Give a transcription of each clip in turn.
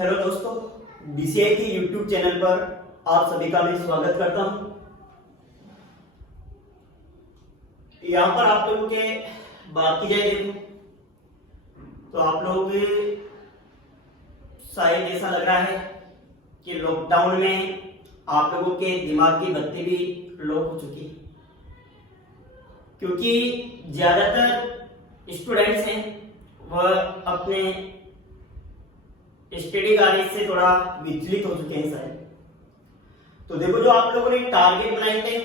Hello दोस्तों, BCI के YouTube channel पर आप सभी का मैं स्वागत करता हूं। यहाँ पर आप लोगों के बात की जाए देखो तो आप लोग शायद ऐसा लग रहा है कि लॉकडाउन में आप लोगों के दिमाग की बत्ती भी लो हो चुकी है, क्योंकि ज्यादातर स्टूडेंट्स हैं वह अपने स्टडी कार्य से थोड़ा विचलित हो चुके हैं शायद। तो देखो, जो आप लोगों ने टारगेट बनाए थे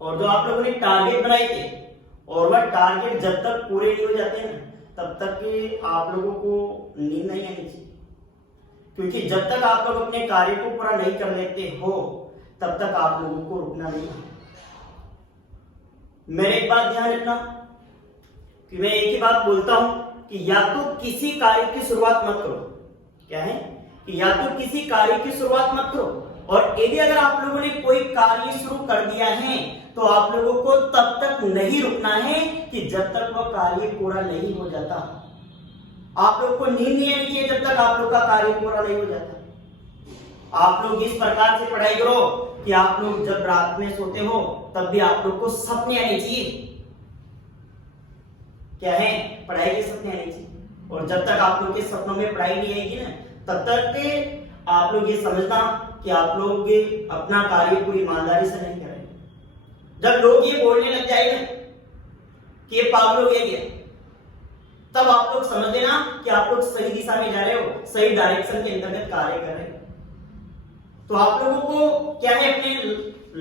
और जो आप लोगों ने टारगेट बनाए थे और वह टारगेट जब तक पूरे नहीं हो जाते हैं तब तक कि आप लोगों को नींद नहीं आनी चाहिए, क्योंकि जब तक आप लोग अपने कार्य को पूरा नहीं कर लेते हो तब तक आप लोगों को रुकना नहीं है। मेरे एक बात ध्यान रखना कि मैं एक ही बात बोलता हूं कि या तो किसी कार्य की शुरुआत मत करो, क्या है कि या तो किसी कार्य की शुरुआत मत करो, और यदि अगर आप लोगों ने कोई कार्य शुरू कर दिया है तो आप लोगों को तब तक नहीं रुकना है कि जब तक वह कार्य पूरा नहीं हो जाता। आप लोग को नींद नहीं आनी चाहिए जब तक आप लोग का कार्य पूरा नहीं हो जाता। आप लोग इस प्रकार से पढ़ाई करो कि आप लोग जब रात में सोते हो तब भी आप लोग को सपने आने चाहिए, क्या है, पढ़ाई के सपने आने चाहिए। और जब तक आप लोग के सपनों में पढ़ाई नहीं आएगी ना तब तक आप लोग ये समझना कि आप लोग अपना कार्य पूरी ईमानदारी से नहीं कर रहे। जब लोग ये बोलने लग जाएंगे कि ये पागल हो गया, तब आप लोग समझ लेना कि आप लोग सही दिशा में जा रहे हो, सही डायरेक्शन के अंतर्गत कार्य कर रहे हो। तो आप लोगों को क्या है, अपने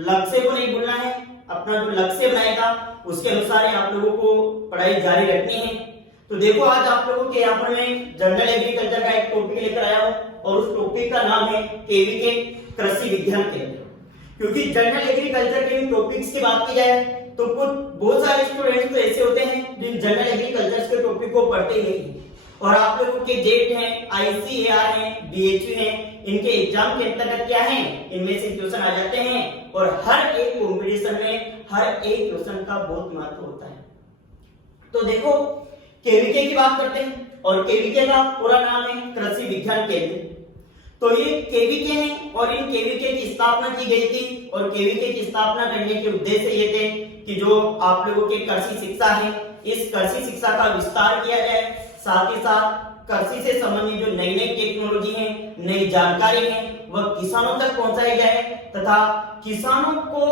लक्ष्य को नहीं भूलना है। अपना जो लक्ष्य बनाएगा उसके अनुसार आप लोगों को पढ़ाई जारी रखनी है। तो देखो, आज आप लोगों के यहाँ पर मैं जनरल एग्रीकल्चर का एक टॉपिक लेकर आया हूँ और उस टॉपिक का नाम है केवीके कृषि विज्ञान केंद्र। क्योंकि जनरल एग्रीकल्चर के टॉपिक्स की बात की जाए तो बहुत सारे स्टूडेंट्स तो ऐसे होते हैं जिन जनरल एग्रीकल्चर के टॉपिक को पढ़ते ही नहीं, और आप लोगों के जेट हैं, आईसीएआर हैं, बीएचयू हैं, इनके एग्जाम के अंतर्गत क्या है, इनमें से क्वेश्चन आ जाते हैं और हर एक कॉम्पिटिशन में हर एक क्वेश्चन का बहुत महत्व होता है। तो देखो, केवीके की बात करते हैं और केवीके का पूरा नाम है कृषि विज्ञान केंद्र। तो ये केवीके है और इन केवीके की स्थापना की गई थी, और केवीके की स्थापना करने के उद्देश्य ये थे कि जो आप लोगों के कृषि शिक्षा है, इस कृषि शिक्षा का विस्तार किया जाए, साथ ही साथ कृषि से संबंधित जो नई नई टेक्नोलॉजी है, नई जानकारी है, वह किसानों तक पहुंचाई जाए तथा किसानों को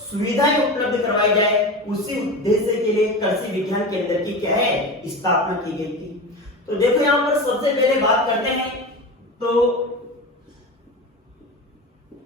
सुविधाएं उपलब्ध करवाई जाए। उसी उद्देश्य के लिए कृषि विज्ञान केंद्र की क्या है, स्थापना की गई थी। तो देखो, यहाँ पर सबसे पहले बात करते हैं तो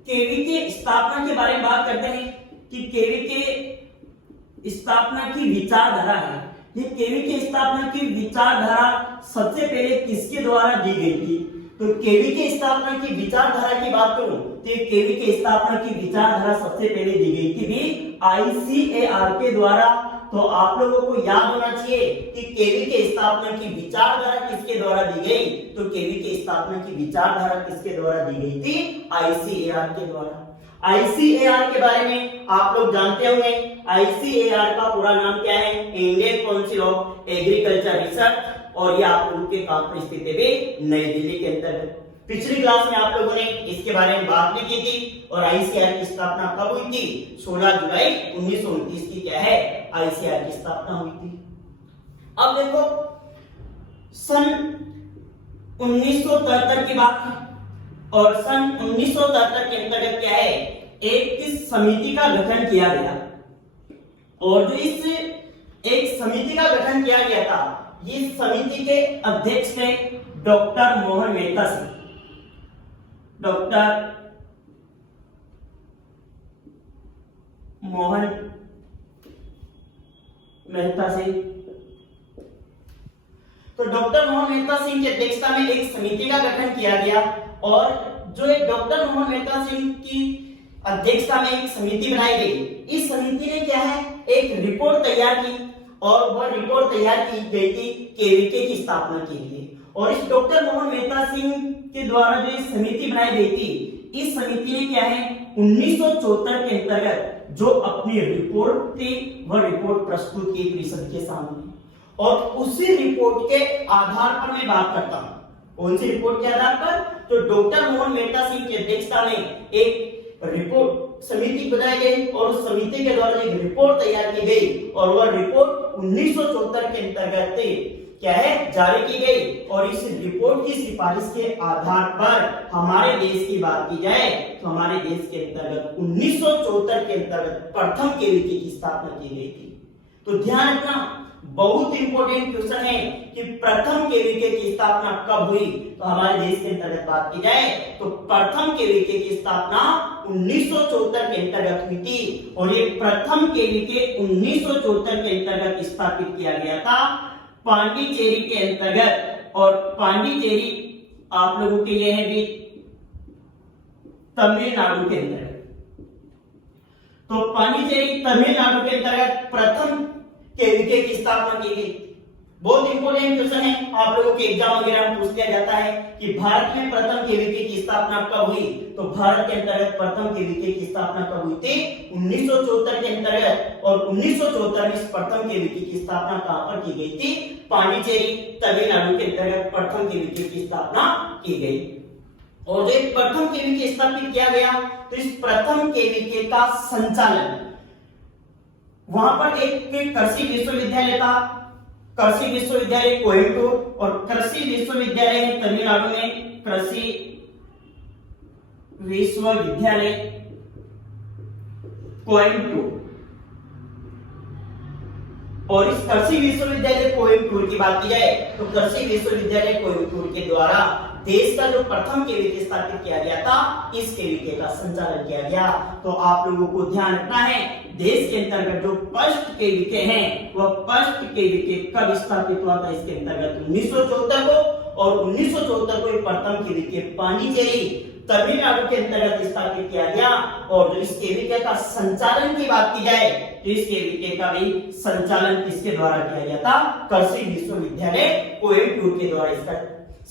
केवीके स्थापना के बारे में बात करते हैं कि केवीके स्थापना की विचारधारा है। ये केवीके स्थापना की विचारधारा सबसे पहले किसके द्वारा दी गई थी? तो केवीके स्थापना की विचारधारा की बात करूं तो केवीके स्थापना की विचारधारा सबसे पहले दी गई थी भी आईसीएआर के द्वारा। तो आप लोगों को याद होना चाहिए कि केवीके स्थापना की विचारधारा किसके द्वारा दी गई? तो केवीके स्थापना की विचारधारा किसके द्वारा दी गई थी? आईसीएआर के द्वारा। आईसीएआर के बारे में आप लोग जानते होंगे। आईसीएआर का पूरा नाम क्या है? Indian council of agriculture research, और ये आप लोगों के कहां पर स्थित है? नई दिल्ली के अंतर्गत। पिछली क्लास में आप लोगों ने इसके बारे में बात भी की थी। और आईसीएआर की स्थापना कब हुई थी? 16 जुलाई 1929 की क्या है, आईसीएआर की स्थापना हुई थी। अब देखो, सन 1973 की बात है, और सन 1973 के अंतर्गत क्या है, एक समिति का गठन किया गया। और जो इस एक समिति का गठन किया गया था, इस समिति के अध्यक्ष थे डॉक्टर मोहन मेहता सिंह। डॉक्टर मोहन मेहता सिंह। तो डॉक्टर मोहन मेहता सिंह की अध्यक्षता में एक समिति का गठन किया गया, और जो एक डॉक्टर मोहन मेहता सिंह की अध्यक्षता में एक समिति बनाई गई। इस समिति ने क्या है, एक रिपोर्ट तैयार की, और वह रिपोर्ट तैयार की गई थी केवीके की स्थापना के लिए। और इस डॉक्टर मोहन मेहता सिंह के द्वारा जो इस समिति बनाई गई थी, इस समिति ने क्या है, 1974 के अंतर्गत जो अपनी रिपोर्ट थी वह रिपोर्ट प्रस्तुत की परिषद के सामने। और उसी रिपोर्ट के आधार पर मैं बात करता हूं कौन सी रिपोर्ट के आधार पर? तो डॉक्टर मोहन मेहता सिंह की अध्यक्षता में एक रिपोर्ट समिति बनाई गई और उस समिति के द्वारा एक रिपोर्ट तैयार की गई और वह रिपोर्ट 1974 के अंतर्गत क्या है जारी की गई। और इस रिपोर्ट की सिफारिश के आधार पर हमारे देश की बात की जाए तो हमारे देश के अंतर्गत 1974 के अंतर्गत प्रथम केवीके की स्थापना की गई थी। तो ध्यान रखना, बहुत इंपॉर्टेंट क्वेश्चन है कि प्रथम केवीके की स्थापना कब हुई। तो हमारे देश के अंतर्गत बात की जाए तो प्रथम केवीके की स्थापना 1974 के अंतर्गत हुई थी और ये प्रथम केवीके 1974 के अंतर्गत स्थापित किया गया था पांडिचेरी के अंतर्गत। और पांडिचेरी आप लोगों के लिए है भी तमिलनाडु के अंतर्गत। तो पांडिचेरी तमिलनाडु के अंतर्गत प्रथम केवीके की स्थापना की गई। बहुत इंपॉर्टेंट क्वेश्चन है, आप लोगों के एग्जाम वगैरह में पूछ लिया जाता है कि भारत में प्रथम केवीके की स्थापना कब हुई। तो भारत के अंतर्गत प्रथम केवीके की स्थापना कब हुई थी? 1974 के अंतर्गत। और 1974 में इस प्रथम केवीके की स्थापना कहां पर की गई थी? पांडिचेरी तमिलनाडु के अंतर्गत प्रथम केवीके की स्थापना की गई। और जो प्रथम केवीके स्थापित किया गया तो इस प्रथम केवीके का संचालन वहां पर एक कृषि विश्वविद्यालय था, कृषि विश्वविद्यालय कोयम्बटूर, और कृषि विश्वविद्यालय है तमिलनाडु में कृषि विश्वविद्यालय कोयम्बटूर। और इस कृषि विश्वविद्यालय कोयम्बटूर की बात की जाए तो कृषि विश्वविद्यालय कोयम्बटूर के द्वारा देश का जो प्रथम केवीके स्थापित किया गया था इस केवीके का संचालन किया गया। तो आप लोगों को ध्यान रखना है देश के अंतर्गत जो फर्स्ट केवीके हैं वह फर्स्ट केवीके कब स्थापित हुआ था? इसके अंतर्गत 1974 को। और 1974 को प्रथम केवीके पांडिचेरी तमिलनाडु के अंतर्गत स्थापित किया गया। और जो इस केवीके का संचालन की बात की जाए तो इस केवीके का भी संचालन किसके द्वारा किया गया था? कृषि विश्वविद्यालय कोयम्बटूर के द्वारा इसका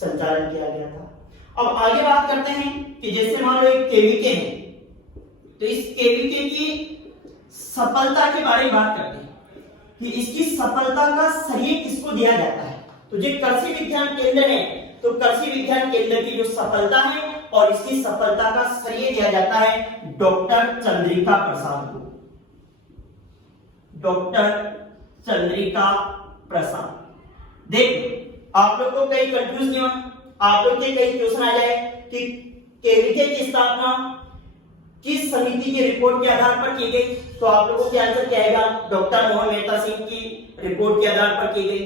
संचालन किया गया था। अब आगे बात करते हैं कि जैसे मान लो एक केवीके है तो इस केवीके की सफलता के बारे में बात करते हैं कि इसकी सफलता का श्रेय किसको दिया जाता है। तो जो कृषि विज्ञान केंद्र है तो कृषि विज्ञान केंद्र की जो सफलता है और इसकी सफलता का श्रेय दिया जाता है डॉक्टर चंद्रिका प्रसाद को। डॉक्टर चंद्रिका प्रसाद। देखो आप लोग को कई कंफ्यूज नहीं होना, आप लोग के कई क्वेश्चन आ जाए कि केवीके की स्थापना किस समिति की रिपोर्ट के आधार पर की गई। तो आप लोगों के आंसर क्या आएगा? डॉक्टर मोहन मेहता सिंह की रिपोर्ट के आधार पर की गई।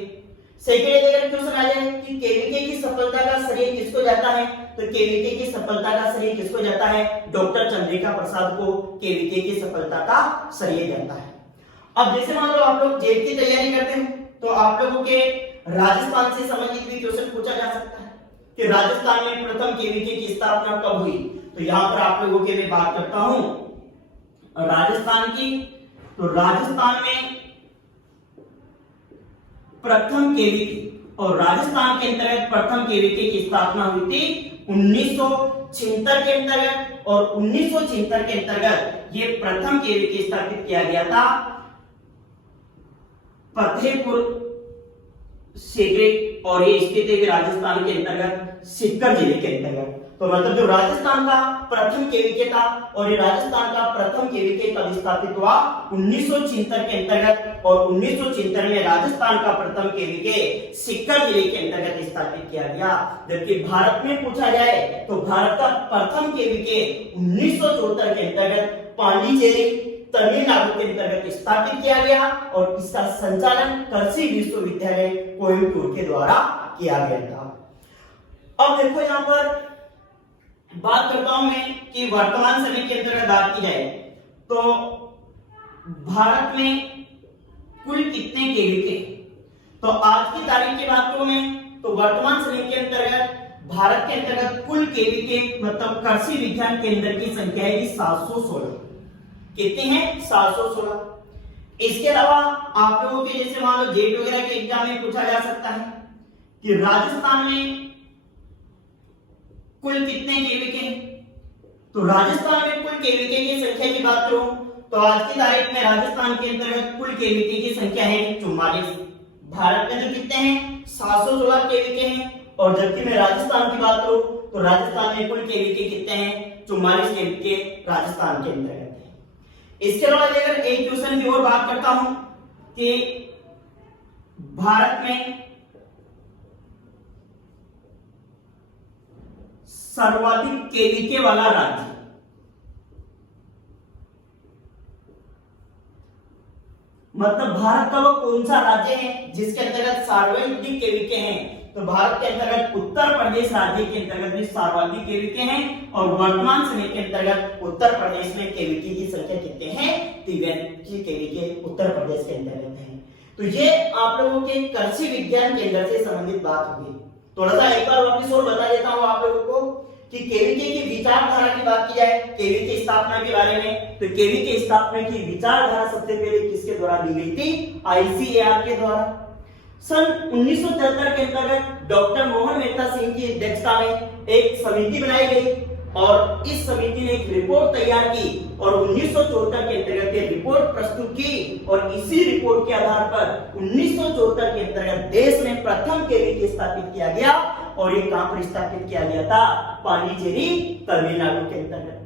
सेकंड अगर क्वेश्चन आ जाए कि केवीके की सफलता का श्रेय किसको जाता है तो केवीके की सफलता का श्रेय किसको जाता है? डॉक्टर चंद्रिका प्रसाद को केवीके की सफलता का श्रेय जाता है। अब जैसे मान लो आप लोग जेट की तैयारी करते हैं तो आप लोगों के राजस्थान से संबंधित भी क्वेश्चन पूछा जा सकता है कि राजस्थान में प्रथम केवीके की स्थापना कब हुई। तो यहां पर आप लोगों के लिए बात करता हूं राजस्थान की। तो राजस्थान में प्रथम केवीके और राजस्थान के अंतर्गत प्रथम केवीके की स्थापना हुई थी 1976 के अंतर्गत। और 1976 के अंतर्गत ये प्रथम केवीके स्थापित किया गया था फतेहपुर सीकरी और ये स्थित है राजस्थान के अंतर्गत सीकर जिले के अंतर्गत। तो मतलब जो राजस्थान का प्रथम केवीके था और ये राजस्थान का प्रथम केवीके कब स्थापित हुआ? 1976 के अंतर्गत। और 1976 में राजस्थान का प्रथम केवीके सीकर जिले के अंतर्गत स्थापित किया गया। जबकि भारत में पूछा जाए तो भारत का प्रथम केवीके 1974 के अंतर्गत पांडिचेरी तमिलनाडु के अंतर्गत स्थापित किया गया और इसका संचालन कृषि विश्वविद्यालय कोयम्बटूर के द्वारा किया गया था। अब देखो यहां पर बात करता हूं मैं कि वर्तमान समय के अंतर्गत बात की जाए तो भारत में कुल कितने केवीके। तो आज की तारीख की बात करूं मैं तो वर्तमान समय के अंतर्गत भारत के अंतर्गत कुल केवीके मतलब कृषि विज्ञान केंद्र की संख्या है 716। कितने हैं? 716। इसके अलावा आप लोगों के जैसे मान लो जेट वगैरह के एग्जाम में पूछा जा सकता है कि राजस्थान में कुल कितने केवीके हैं। तो राजस्थान में कुल केवीके की संख्या की बात करूं तो आज की तारीख में राजस्थान के अंतर्गत कुल केवीके की संख्या है 44। भारत में जो कितने हैं? 716 केवीके हैं और जबकि मैं राजस्थान की बात करूं तो राजस्थान में कुल केवीके कितने हैं? 44 केवीके राजस्थान के अंतर्गत है। इसके अलावा अगर एक क्वेश्चन की और बात करता हूं कि भारत में सर्वाधिक केवीके वाला राज्य, मतलब भारत का वो कौन सा राज्य है जिसके अंतर्गत सर्वाधिक केवीके हैं? तो भारत के अंतर्गत उत्तर प्रदेश राज्य के अंतर्गत भी सर्वाधिक केवीके हैं और वर्तमान समय के अंतर्गत उत्तर प्रदेश में केवीके की संख्या कितने हैं? 83 केवीके उत्तर प्रदेश के अंतर्गत है। तो ये आप लोगों के कृषि विज्ञान केंद्र से संबंधित बात होगी। थोड़ा सा एक बार वापस और बता देता हूं आप लोगों को कि केवीके की विचारधारा की बात की जाए, केवीके स्थापना के बारे में, तो केवीके स्थापना की विचारधारा सबसे पहले किसके द्वारा दी गई थी? आईसीएआर के द्वारा। सन 1973 के अंतर्गत डॉक्टर मोहन मेहता सिंह की अध्यक्षता में एक समिति बनाई गई और इस समिति ने एक रिपोर्ट तैयार की और 1974 के अंतर्गत ये रिपोर्ट प्रस्तुत की और इसी रिपोर्ट के आधार पर 1974 के अंतर्गत देश में प्रथम केवीके स्थापित किया गया और ये कहां पर स्थापित किया गया था? पांडिचेरी, तमिलनाडु के अंतर्गत।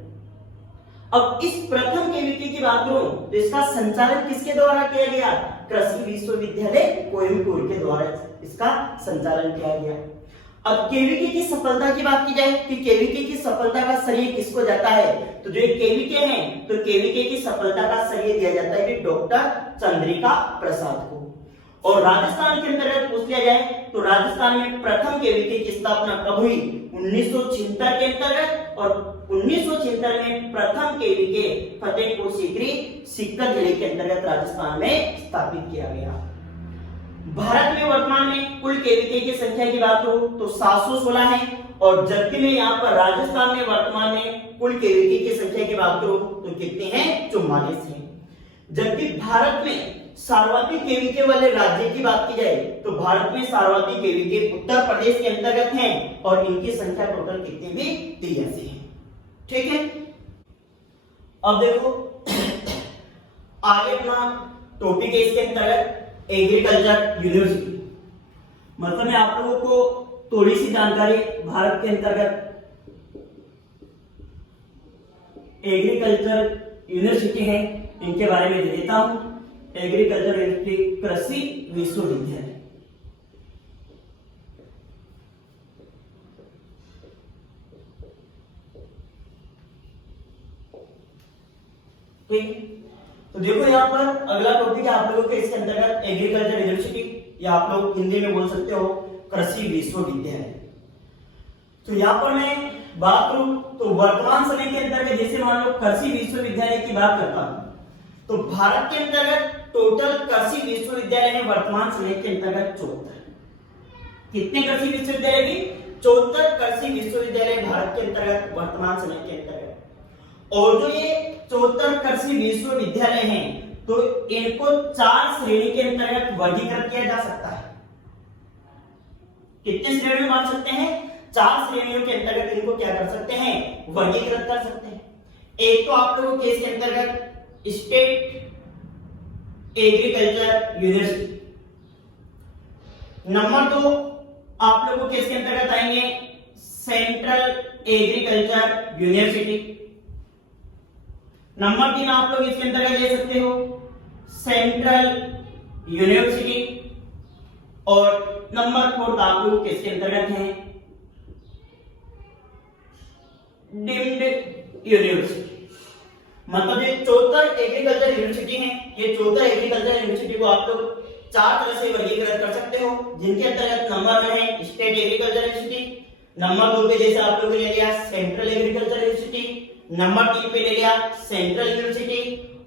अब इस प्रथम केवीके की बात करूं तो इसका संचालन किसके द्वारा किया गया? कृषि विश्वविद्यालय कोयम्बटूर के द्वारा इसका संचालन किया गया। अब केवीके की सफलता की बात की जाए कि केवीके की सफलता का श्रेय किसको जाता है? तो जो केवीके हैं तो केवीके की सफलता का श्रेय दिया जाता है कि डॉक्टर चंद्रिका प्रसाद को। और राजस्थान के अंतर्गत पूछ लिया जाए तो राजस्थान में प्रथम केवीके की स्थापना कब हुई? 1976 के अंतर्गत और 1976 में प्रथम केवीके फतेहपुर सीकरी सीकर जिले के अंतर्गत राजस्थान में स्थापित किया गया। भारत में वर्तमान में कुल केवीके की संख्या की बात करूं तो 716 है और जबकि मैं यहाँ पर राजस्थान में वर्तमान में कुल केवीके की संख्या की बात करूं तो कितने हैं? 44 है। जबकि भारत में सर्वाधिक केवीके वाले राज्य की बात की जाए तो भारत में सर्वाधिक केवीके उत्तर प्रदेश के अंतर्गत हैं और इनकी संख्या टोटल कितनी भी 83 है। ठीक है, अब देखो आगे अपना टॉपिक है इसके अंतर्गत एग्रीकल्चर यूनिवर्सिटी। मतलब मैं आप लोगों को थोड़ी सी जानकारी भारत के अंतर्गत एग्रीकल्चर यूनिवर्सिटी है इनके बारे में दे देता हूं। एग्रीकल्चर यूनिवर्सिटी कृषि विश्वविद्यालय, ठीक। तो देखो यहाँ पर अगला टॉपिक है आप लोगों के इसके अंतर्गत एग्रीकल्चर यूनिवर्सिटी या आप लोग हिंदी में बोल सकते हो कृषि विश्वविद्यालय। तो यहाँ पर मैं बात करूं तो वर्तमान समय के अंतर्गत जैसे मान लो कृषि विश्वविद्यालय की बात करता हूं तो भारत के अंतर्गत टोटल कृषि विश्वविद्यालय है वर्तमान समय के अंतर्गत 74। कितने कृषि विश्वविद्यालय की? 74 कृषि विश्वविद्यालय भारत के अंतर्गत वर्तमान समय के अंतर्गत। और जो ये 74 कृषि विश्वविद्यालय हैं तो इनको 4 श्रेणी के अंतर्गत वर्गीकृत किया जा सकता है। कितने श्रेणी में बांट सकते हैं? 4 श्रेणियों के अंतर्गत इनको क्या कर सकते हैं? वर्गीकृत कर सकते हैं। एक तो आप लोगों के इसके अंतर्गत स्टेट एग्रीकल्चर यूनिवर्सिटी, नंबर 2 आप लोगों के इसके अंतर्गत आएंगे सेंट्रल एग्रीकल्चर यूनिवर्सिटी, नंबर 3 आप लोग इसके अंतर्गत ले सकते हो सेंट्रल यूनिवर्सिटी और नंबर 4 आप लोग किसके अंतर्गत हैं? Deemed university. मतलब ये 74 एग्रीकल्चर यूनिवर्सिटी है, ये 74 एग्रीकल्चर यूनिवर्सिटी को आप लोग 4 तरह से वर्गीकृत कर सकते हो जिनके अंतर्गत नंबर 1 है स्टेट एग्रीकल्चर यूनिवर्सिटी, नंबर 2 पे जैसे आप लोगों ने ले लिया सेंट्रल एग्रीकल्चर यूनिवर्सिटी, नंबर 3 पे ले लिया सेंट्रल यूनिवर्सिटी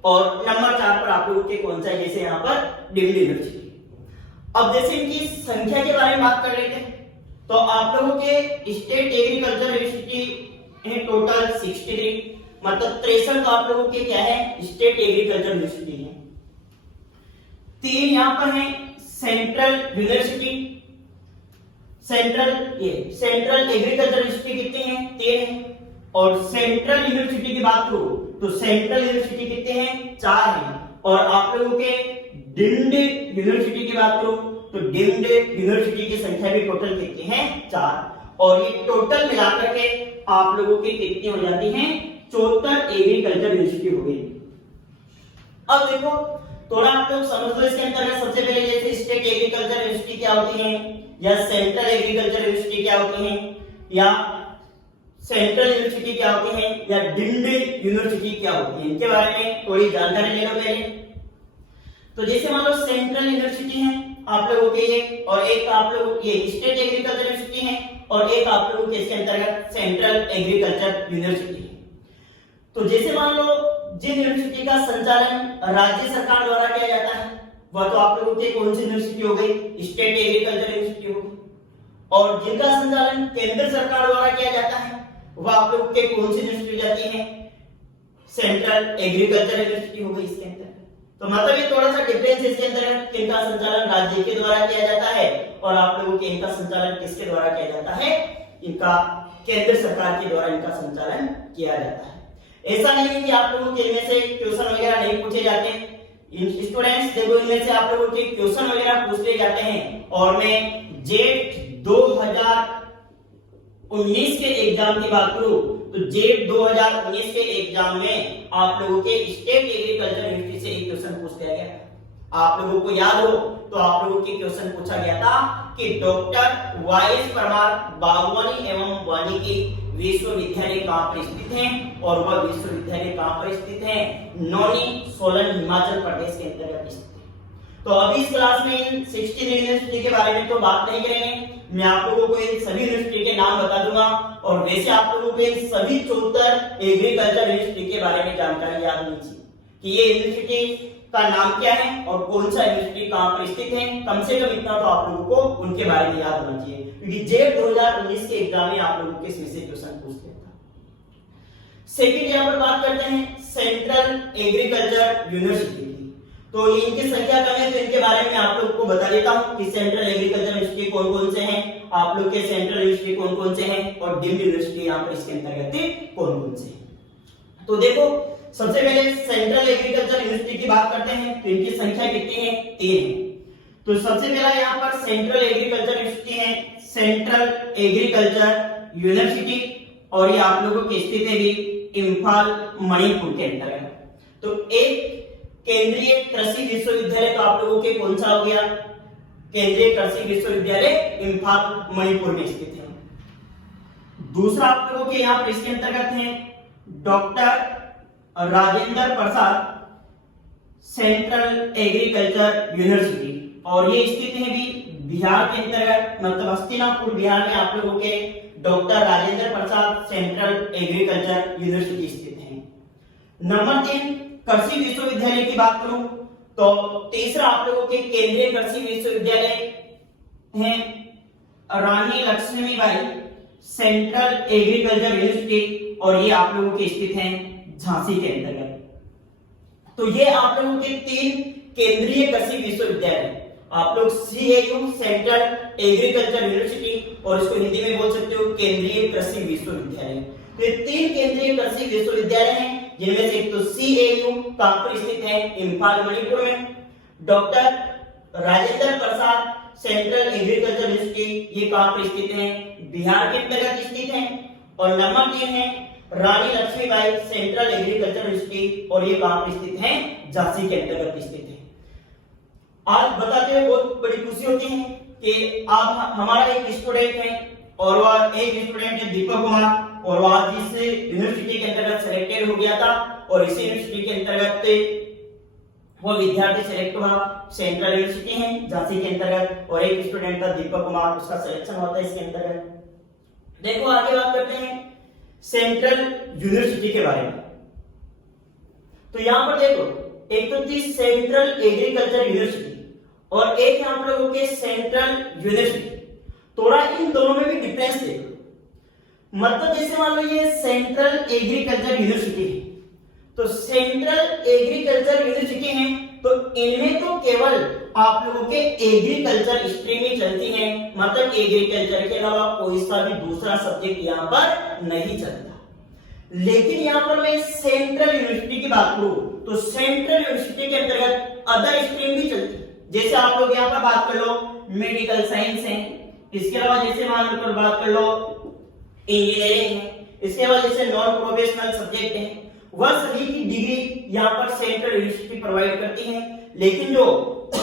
और नंबर 4 पर आप लोगों के कौन सा जैसे यहाँ पर डीम्ड यूनिवर्सिटी। अब जैसे इनकी संख्या के बारे में बात कर लेते हैं तो आप लोगों के स्टेट एग्रीकल्चर यूनिवर्सिटी है टोटल 63, मतलब 63 तो आप लोगों के क्या है? स्टेट एग्रीकल्चर यूनिवर्सिटी है। 3 यहाँ पर है central university, central agriculture university कितनी है? 3 है। और सेंट्रल यूनिवर्सिटी की बात करो तो सेंट्रल यूनिवर्सिटी कितने हैं? 4 हैं। और आप लोगों के डीम्ड यूनिवर्सिटी की बात करो तो डीम्ड यूनिवर्सिटी की संख्या भी टोटल कितनी है? 4। और ये टोटल मिलाकर के आप लोगों की कितनी हो जाती हैं? 74 एग्रीकल्चर यूनिवर्सिटी हो गई। अब देखो थोड़ा आप लोग समझ लो इसके अंतर्गत सबसे पहले जैसे स्टेट एग्रीकल्चर यूनिवर्सिटी क्या होती है, या सेंट्रल एग्रीकल्चर यूनिवर्सिटी क्या होती है, या सेंट्रल यूनिवर्सिटी क्या होती है, या डीम्ड यूनिवर्सिटी क्या होती है, इनके बारे में थोड़ी जानकारी ले लो पहले। तो जैसे मान लो सेंट्रल यूनिवर्सिटी है आप लोगों के ये, और एक आप लोगों ये स्टेट एग्रीकल्चर यूनिवर्सिटी है, और एक आप लोगों के इसके अंतर्गत सेंट्रल एग्रीकल्चर यूनिवर्सिटी है। तो जैसे मान लो जिन यूनिवर्सिटी का संचालन राज्य सरकार द्वारा किया जाता है वह तो आप लोगों की कौन सी यूनिवर्सिटी हो गई? स्टेट एग्रीकल्चर यूनिवर्सिटी हो गई। और जिनका संचालन केंद्र सरकार द्वारा किया जाता है वह आप लोग के कौन सी यूनिवर्सिटी जाती है? सेंट्रल एग्रीकल्चर यूनिवर्सिटी हो गई इसके अंदर। तो मतलब ये थोड़ा सा डिफरेंस इसके अंदर, इनका संचालन राज्य के द्वारा किया जाता है और आप लोगों के इनका संचालन किसके द्वारा किया जाता है? इनका केंद्र सरकार के द्वारा इनका संचालन किया जाता है। ऐसा नहीं है कि आप लोगों के इनमें से क्वेश्चन वगैरह नहीं पूछे जाते। स्टूडेंट्स देखो इनमें से आप लोगों के क्वेश्चन वगैरह पूछ लिए जाते हैं, और मैं जेट 2019 के एग्जाम की बात करूं तो जेट 2019 के एग्जाम में आप लोगों के स्टेट एग्रीकल्चर यूनिवर्सिटी से एक क्वेश्चन पूछ लिया गया। आप लोगों को याद हो तो आप लोगों के क्वेश्चन पूछा गया था कि डॉक्टर वाईएस परमार बागवानी एवं वानिकी विश्वविद्यालय कहां पर स्थित है, और वह विश्वविद्यालय कहां पर स्थित है? नौनी, सोलन, हिमाचल प्रदेश के अंतर्गत स्थित है। तो अभी इस क्लास में इन 16 यूनिवर्सिटी के बारे में तो बात नहीं करेंगे, मैं आप लोगों को इन सभी यूनिवर्सिटी के नाम बता दूंगा, और वैसे आप लोगों को इन सभी 74 एग्रीकल्चर यूनिवर्सिटी के बारे में जानकारी याद होनी चाहिए कि ये यूनिवर्सिटी का नाम क्या है और कौन सा यूनिवर्सिटी कहां पर स्थित है। कम से कम इतना तो आप लोगों को उनके बारे में याद होना चाहिए, क्योंकि जेट 2019 के एग्जाम में आप लोगों के इसमें से क्वेश्चन पूछ लिया था। सेकंड यहां पर बात करते हैं सेंट्रल एग्रीकल्चर यूनिवर्सिटी की। तो इनकी संख्या कम है तो इनके बारे में आप लोगों को बता देता हूं कि सेंट्रल एग्रीकल्चर यूनिवर्सिटी कौन-कौन से हैं, आप लोग के सेंट्रल यूनिवर्सिटी कौन-कौन से हैं, और डीम्ड यूनिवर्सिटी यहां पर इसके अंतर्गत कौन-कौन से हैं। तो देखो सबसे पहले सेंट्रल एग्रीकल्चर यूनिवर्सिटी की बात करते हैं तो इनकी संख्या कितनी है? 3 है। तो सबसे पहला यहाँ पर सेंट्रल एग्रीकल्चर यूनिवर्सिटी है, सेंट्रल एग्रीकल्चर यूनिवर्सिटी, और ये आप लोगों की स्थित है भी इंफाल मणिपुर के अंतर्गत। तो एक केंद्रीय कृषि विश्वविद्यालय तो आप लोगों के कौन सा हो गया? केंद्रीय कृषि विश्वविद्यालय इंफाल मणिपुर में स्थित है। दूसरा आप लोगों के यहाँ पर इसके अंतर्गत है doctor Rajendra Prasad central agriculture university, और ये स्थित है भी बिहार के अंतर्गत, मतलब हस्तिनापुर बिहार में आप लोगों के doctor Rajendra Prasad central agriculture university स्थित है। नंबर 3 कृषि विश्वविद्यालय की बात करूं तो तीसरा आप लोगों के केंद्रीय कृषि विश्वविद्यालय है रानी लक्ष्मीबाई सेंट्रल एग्रीकल्चर यूनिवर्सिटी, और ये आप लोगों के स्थित है झांसी के अंतर्गत। तो ये आप लोगों के 3 केंद्रीय कृषि विश्वविद्यालय, आप लोग सीएयू सेंट्रल एग्रीकल्चर यूनिवर्सिटी, और इसको हिंदी में बोल सकते हो केंद्रीय कृषि विश्वविद्यालय। तो ये 3 केंद्रीय कृषि विश्वविद्यालय हैं, जिनमें से एक तो सीएयू कहां पर स्थित है? इंफाल मणिपुर में। Doctor Rajendra Prasad central agriculture university ये कहां पर स्थित है? बिहार के अंतर्गत स्थित है। और नंबर 3 है रानी लक्ष्मीबाई सेंट्रल एग्रीकल्चर यूनिवर्सिटी, और ये कहां पर स्थित है? झांसी के अंतर्गत स्थित है। आज बताते हुए बहुत बड़ी खुशी होती है कि आप हमारा एक स्टूडेंट है, और वह एक स्टूडेंट है दीपक कुमार, और वह आज इस यूनिवर्सिटी के अंतर्गत सिलेक्टेड हो गया था, और इसी यूनिवर्सिटी के अंतर्गत वो विद्यार्थी सिलेक्ट हुआ। सेंट्रल यूनिवर्सिटी है झांसी के अंतर्गत, और एक स्टूडेंट था दीपक कुमार, उसका सिलेक्शन होता है इसके अंतर्गत। देखो आगे बात करते हैं सेंट्रल यूनिवर्सिटी के बारे में। तो यहां पर देखो एक तो थी सेंट्रल एग्रीकल्चर यूनिवर्सिटी, और एक है आप लोगों के सेंट्रल यूनिवर्सिटी। थोड़ा इन दोनों में भी डिफरेंस देखो, मतलब जैसे मान लो ये सेंट्रल एग्रीकल्चर यूनिवर्सिटी है, तो सेंट्रल एग्रीकल्चर यूनिवर्सिटी है, तो इनमें तो केवल आप लोगों के एग्रीकल्चर स्ट्रीम ही चलती है, मतलब एग्रीकल्चर के अलावा कोई सा भी दूसरा सब्जेक्ट यहाँ पर नहीं चलता। लेकिन यहाँ पर मैं सेंट्रल यूनिवर्सिटी की बात करूं तो सेंट्रल यूनिवर्सिटी के अंतर्गत अदर स्ट्रीम भी चलती है। जैसे आप लोग यहाँ पर बात कर लो मेडिकल साइंस है, इसके अलावा जैसे मान लो बात कर लो इंजीनियरिंग है, इसके अलावा जैसे नॉन प्रोफेशनल सब्जेक्ट है, वह सभी की डिग्री यहाँ पर सेंट्रल यूनिवर्सिटी प्रोवाइड करती है। लेकिन जो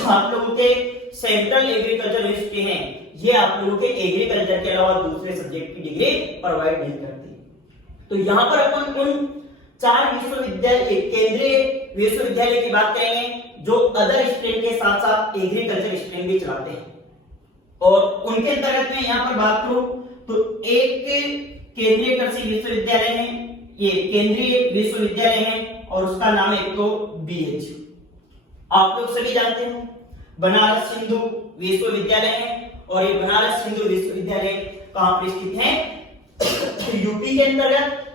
आप लोगों के सेंट्रल एग्रीकल्चर यूनिवर्सिटी है, ये आप लोगों के एग्रीकल्चर के अलावा दूसरे सब्जेक्ट की डिग्री प्रोवाइड नहीं करती। तो यहाँ पर अपन उन 4 विश्वविद्यालय केंद्रीय विश्वविद्यालय की बात करेंगे जो अदर स्ट्रीम के साथ साथ एग्रीकल्चर स्ट्रीम भी चलाते हैं। और उनके अंतर्गत में यहाँ पर बात करूं तो एक केंद्रीय कृषि विश्वविद्यालय है, ये केंद्रीय विश्वविद्यालय है और उसका नाम है तो BH। आप लोग सभी जानते हैं बनारस हिंदू विश्वविद्यालय है और ये बनारस हिंदू विश्वविद्यालय कहां पर स्थित है? यूपी के अंतर्गत।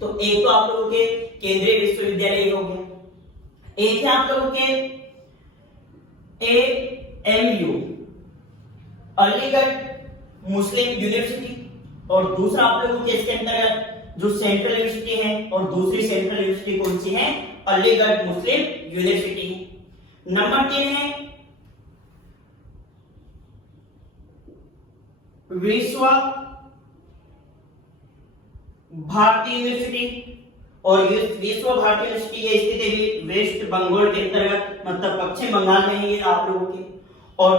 तो एक तो आप लोगों के केंद्रीय विश्वविद्यालय हो गया, एक है आप लोगों के AMU अलीगढ़ मुस्लिम यूनिवर्सिटी और दूसरा आप लोगों के इसके अंतर्गत जो सेंट्रल यूनिवर्सिटी है और दूसरी सेंट्रल यूनिवर्सिटी कौन सी है? अलीगढ़ मुस्लिम यूनिवर्सिटी। नंबर 3 है विश्व भारती यूनिवर्सिटी और विश्व भारती यूनिवर्सिटी की स्थिति भी वेस्ट बंगाल के अंतर्गत मतलब पश्चिम बंगाल में है आप लोगों के। और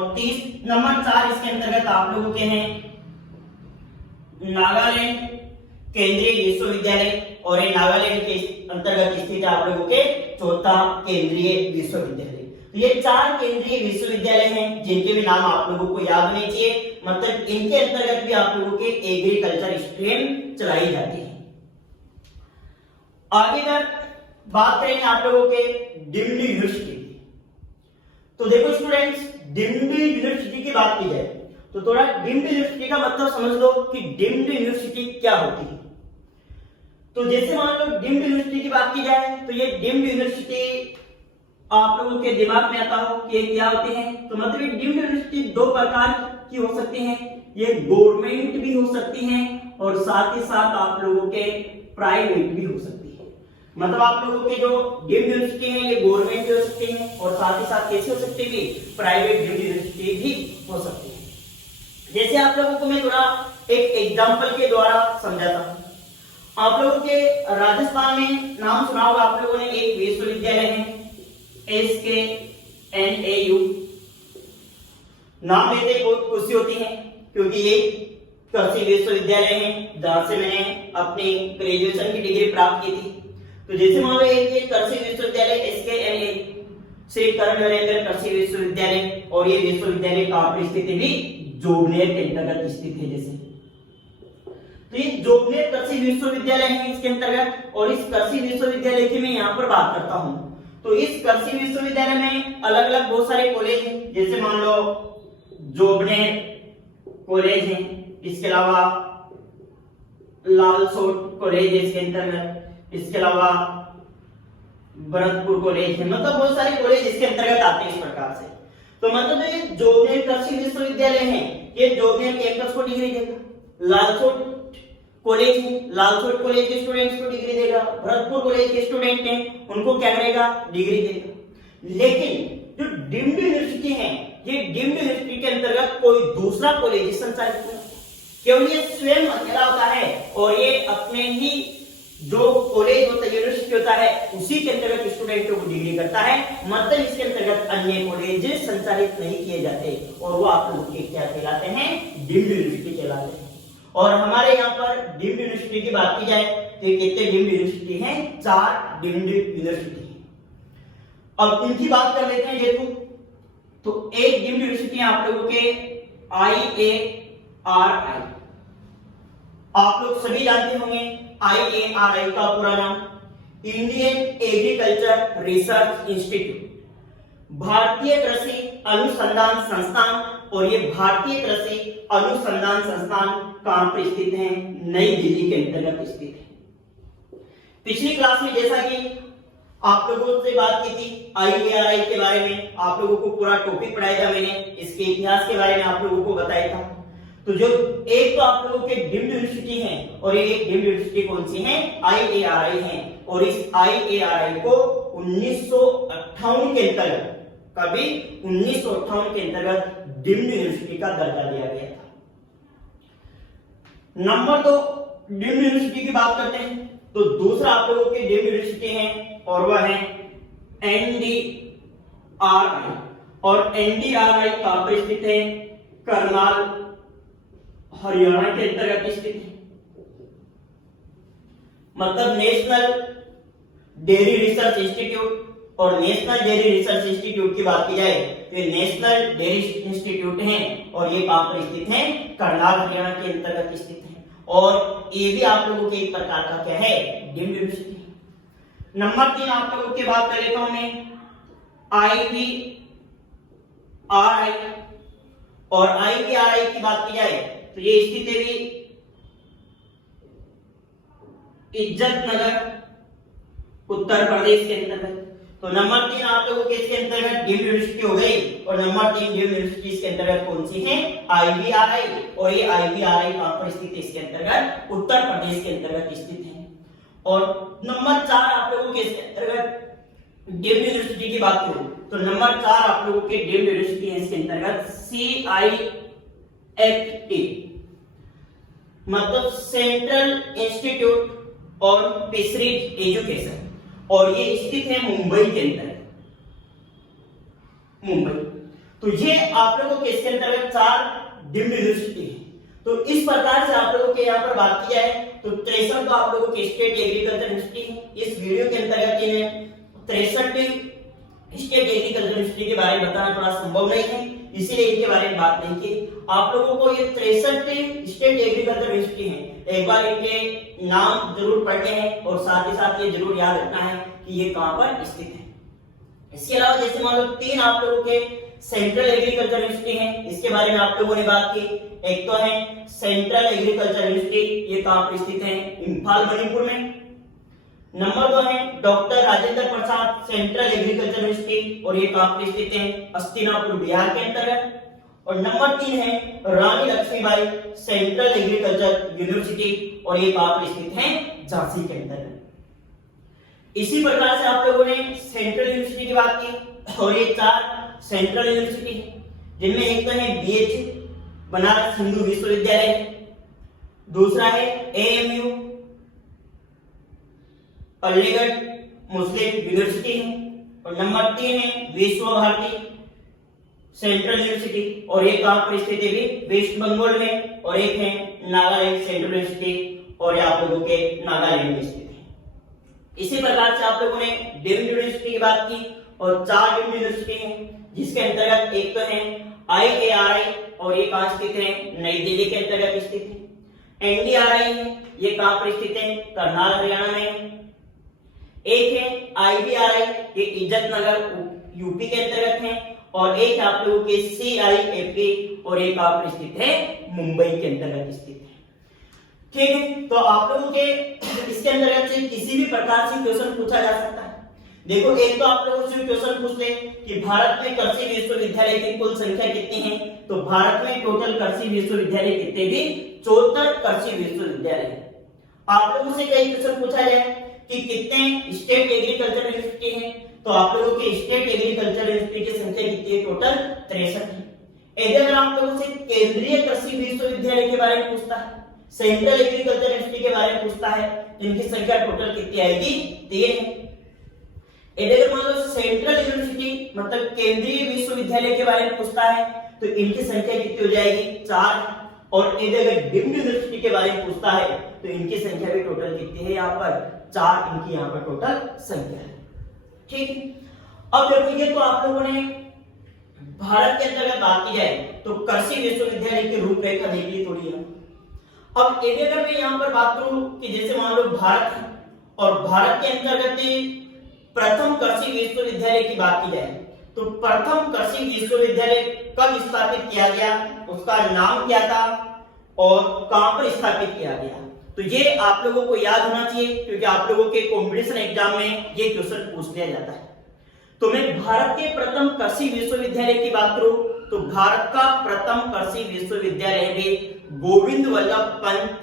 नंबर 4 इसके अंतर्गत आप लोगों के हैं नागालैंड केंद्रीय विश्वविद्यालय और ये नागालैंड के अंतर्गत स्थित आप लोगों के चौथा केंद्रीय विश्वविद्यालय। तो ये 4 केंद्रीय विश्वविद्यालय हैं जिनके भी नाम आप लोगों को याद होने चाहिए, मतलब इनके अंतर्गत भी आप लोगों के एग्रीकल्चर स्ट्रीम चलाई जाती है। आगे बात करेंगे आप लोगों के डीम्ड यूनिवर्सिटी। तो देखो स्टूडेंट्स, डीम्ड यूनिवर्सिटी की बात की जाए तो थोड़ा डीम्ड यूनिवर्सिटी का मतलब समझ लो कि डीम्ड यूनिवर्सिटी क्या होती है। तो जैसे मान लो डीम्ड यूनिवर्सिटी की बात की जाए तो ये डीम्ड यूनिवर्सिटी आप लोगों के दिमाग में आता हो कि ये क्या होती है। तो मतलब ये डीम्ड यूनिवर्सिटी 2 प्रकार की हो सकती है, ये गवर्नमेंट भी हो सकती हैं और साथ ही साथ आप लोगों के प्राइवेट भी हो सकती है। मतलब आप लोगों के जो डीम्ड यूनिवर्सिटी है ये गवर्नमेंट यूनिवर्सिटी है और साथ ही साथ कैसे हो सकती है? प्राइवेट डीम्ड यूनिवर्सिटी भी हो सकती है। जैसे आप लोगों को मैं थोड़ा एक एग्जांपल के द्वारा समझाता हूं। आप लोगों के राजस्थान में नाम सुना होगा आप लोगों ने, एक विश्वविद्यालय है SKNAU। नाम लेते बहुत खुशी होती है क्योंकि ये कृषि विश्वविद्यालय है जहां से मैंने अपनी ग्रेजुएशन की डिग्री प्राप्त की थी। तो जैसे मान लो ये कृषि विश्वविद्यालय SKNAU श्री कर्ण नरेंद्र कृषि विश्वविद्यालय और ये विश्वविद्यालय कहां पर स्थित है? जोबनेर के अंतर्गत स्थित है। जैसे तो ये जोबनेर कृषि विश्वविद्यालय है इसके अंतर्गत, और इस कृषि विश्वविद्यालय की मैं यहाँ पर बात करता हूँ। तो इस कृषि विश्वविद्यालय में अलग अलग बहुत सारे कॉलेज हैं, जैसे मान लो जोबनेर कॉलेज है, इसके अलावा लालसोट कॉलेज है इसके अंतर्गत, इसके अलावा भरतपुर कॉलेज है, मतलब बहुत सारे कॉलेज इसके अंतर्गत आते हैं इस प्रकार से। तो मतलब ये जोबनेर कृषि विश्वविद्यालय है, ये जोबनेर कैंपस को डिग्री देगा। लालसोट कॉलेज है, लालसोट कॉलेज के स्टूडेंट्स को डिग्री देगा। भरतपुर कॉलेज के स्टूडेंट हैं उनको क्या करेगा? डिग्री देगा। लेकिन जो डीम्ड यूनिवर्सिटी है, ये डीम्ड यूनिवर्सिटी के अंतर्गत कोई दूसरा कॉलेज संचालित नहीं, केवल ये स्वयं अकेला होता है और ये अपने ही जो कॉलेज होता है, यूनिवर्सिटी होता है, उसी के अंतर्गत स्टूडेंटों को डिग्री करता है। मतलब इसके अंतर्गत अन्य कॉलेज संचालित नहीं किए जाते और वो आप लोग के क्या कहलाते हैं? डीम्ड यूनिवर्सिटी कहलाते हैं। और हमारे यहाँ पर डीम्ड यूनिवर्सिटी की बात की जाए तो कितने डीम्ड यूनिवर्सिटी हैं? 4 डीम्ड यूनिवर्सिटी हैं। अब इनकी बात कर लेते हैं। देखो तो एक डीम्ड यूनिवर्सिटी आप लोगों के IARI, आप लोग सभी जानते होंगे IARI का पूरा नाम इंडियन एग्रीकल्चर रिसर्च इंस्टीट्यूट, भारतीय कृषि अनुसंधान संस्थान। और ये भारतीय कृषि अनुसंधान संस्थान कहां पर स्थित है? नई दिल्ली के अंतर्गत स्थित है। पिछली क्लास में जैसा कि आप लोगों से बात की थी IARI के बारे में, आप लोगों को पूरा टॉपिक पढ़ाया था मैंने, इसके इतिहास के बारे में आप लोगों को बताया था। तो जो एक तो आप लोगों के डीम्ड यूनिवर्सिटी है और ये एक डीम्ड यूनिवर्सिटी कौन सी है? IARI है। और इस IARI को 1958 के अंतर्गत कभी 1958 के अंतर्गत डीम्ड यूनिवर्सिटी का दर्जा दिया गया था। नंबर 2, डीम्ड यूनिवर्सिटी की बात करते हैं तो दूसरा आप लोगों के डीम्ड यूनिवर्सिटी है और वह है एनडीआरआई। और एनडीआरआई कहां पर स्थित है? करनाल हरियाणा के अंतर्गत स्थित है। मतलब नेशनल डेयरी रिसर्च इंस्टीट्यूट और नेशनल डेयरी रिसर्च इंस्टीट्यूट की बात की जाए तो ये नेशनल डेयरी इंस्टीट्यूट हैं और ये कहां पर स्थित है? करनाल हरियाणा के अंतर्गत स्थित है। और ये भी आप लोगों के एक प्रकार का क्या है? Deemed university. नंबर 3 आप लोगों की बात कर लेता हूं मैं आईवीआरआई। और आईवीआरआई की बात की जाए तो ये स्थित है भी इज्जतनगर उत्तर प्रदेश के अंतर्गत। तो नंबर 3 आप लोगों के इसके अंतर्गत डीम्ड यूनिवर्सिटी हो गई। और नंबर 3 डीम्ड यूनिवर्सिटी इसके अंतर्गत कौन सी है? आईवीआरआई। और ये आईवीआरआई कहां पर स्थित है? इसके अंतर्गत उत्तर प्रदेश के अंतर्गत स्थित है। और नंबर 4 आप लोगों के इसके अंतर्गत डीम्ड यूनिवर्सिटी की बात करूं तो नंबर 4 आप लोगों के डीम्ड यूनिवर्सिटी है इसके अंतर्गत CIFT, मतलब सेंट्रल इंस्टीट्यूट और फिशरीज एजुकेशन। और ये स्थित है मुंबई के अंदर, मुंबई। तो ये आप लोगों के इसके अंतर्गत 4 डीम्ड यूनिवर्सिटी है। तो इस प्रकार से आप लोगों के यहाँ पर बात की जाए तो 63 तो आप लोगों के स्टेट एग्रीकल्चर यूनिवर्सिटी है। इस वीडियो के अंतर्गत इन्हें 63 स्टेट एग्रीकल्चर यूनिवर्सिटी के बारे में बताना थोड़ा संभव नहीं है, इसीलिए इनके बारे में बात नहीं की। आप लोगों को ये 63 स्टेट एग्रीकल्चर यूनिवर्सिटी है, एक बार इनके नाम जरूर पढ़ने हैं और साथ ही साथ ये जरूर याद रखना है कि ये कहां पर स्थित है। इसके अलावा जैसे मान लो 3 आप लोगों के सेंट्रल एग्रीकल्चर यूनिवर्सिटी है, इसके बारे में आप लोगों ने बात की। एक तो है सेंट्रल एग्रीकल्चर यूनिवर्सिटी, ये कहां पर स्थित है? इंफाल मणिपुर में। नंबर 2 है doctor Rajendra Prasad central agriculture university और ये कहां पर स्थित है? हस्तिनापुर बिहार के अंतर्गत। और नंबर 3 है रानी लक्ष्मीबाई सेंट्रल एग्रीकल्चर यूनिवर्सिटी और ये कहां पर स्थित है? झांसी के अंतर्गत। इसी प्रकार से आप लोगों ने सेंट्रल यूनिवर्सिटी की बात की और ये 4 सेंट्रल यूनिवर्सिटी जिनमें एक तो है BH बनारस हिंदू विश्वविद्यालय, दूसरा है AMU अलीगढ़ मुस्लिम यूनिवर्सिटी है और नंबर 3 है विश्व भारती सेंट्रल यूनिवर्सिटी और ये कहां पर स्थित है? वेस्ट बंगाल में। और एक है नागालैंड सेंट्रल यूनिवर्सिटी और ये आप लोगों के नागालैंड में स्थित है। इसी प्रकार से आप लोगों ने डीम्ड यूनिवर्सिटी की बात की और 4 डीम्ड यूनिवर्सिटी हैं जिसके अंतर्गत एक तो है IARI और ये कहां स्थित है? नई दिल्ली के अंतर्गत स्थित है। NDRI है, ये कहां पर स्थित है? करनाल हरियाणा में है। एक है IBRI, ये इज्जतनगर यूपी के अंतर्गत है। और एक है आप लोगों के CIFT और ये कहां पर स्थित है? मुंबई के अंतर्गत स्थित है। ठीक है, तो आप लोगों के इसके अंतर्गत से किसी भी प्रकार से क्वेश्चन पूछा जा सकता है। देखो, एक तो आप लोगों से क्वेश्चन पूछ ले कि भारत में कृषि विश्वविद्यालय की कुल संख्या कितनी है, तो भारत में टोटल कृषि विश्वविद्यालय कितने भी? 74 कृषि विश्वविद्यालय। आप लोगों से कई क्वेश्चन पूछा जाए कि कितने स्टेट एग्रीकल्चर यूनिवर्सिटी हैं, तो आप लोगों के स्टेट एग्रीकल्चर यूनिवर्सिटी की संख्या कितनी है? टोटल 63 है। यदि अगर आप लोगों से केंद्रीय कृषि विश्वविद्यालय के बारे में पूछता है, सेंट्रल एग्रीकल्चर यूनिवर्सिटी के बारे में पूछता है, इनकी संख्या टोटल कितनी आएगी? 3 है। यदि अगर मान लो सेंट्रल यूनिवर्सिटी मतलब केंद्रीय विश्वविद्यालय के बारे में पूछता है तो इनकी संख्या कितनी हो जाएगी? 4। और यदि अगर डीम्ड यूनिवर्सिटी के बारे में पूछता है तो इनकी संख्या भी टोटल कितनी है? यहाँ पर 4 इनकी यहाँ पर टोटल संख्या है। ठीक है, अब देखो ये तो आप लोगों ने भारत के अंतर्गत बात की जाए तो कृषि विश्वविद्यालय की रूपरेखा देख ली थोड़ी है। अब यदि अगर मैं यहाँ पर बात करूं कि जैसे मान लो भारत है और भारत के अंतर्गत प्रथम कृषि विश्वविद्यालय की बात की जाए तो प्रथम कृषि विश्वविद्यालय कब स्थापित किया गया, उसका नाम क्या था और कहां पर स्थापित किया गया, तो ये आप लोगों को याद होना चाहिए क्योंकि आप लोगों के कॉम्पिटिशन एग्जाम में ये क्वेश्चन पूछ लिया जाता है। तो मैं भारत के प्रथम कृषि विश्वविद्यालय की बात करूं तो भारत का प्रथम कृषि विश्वविद्यालय भी गोविंद वल्लभ पंत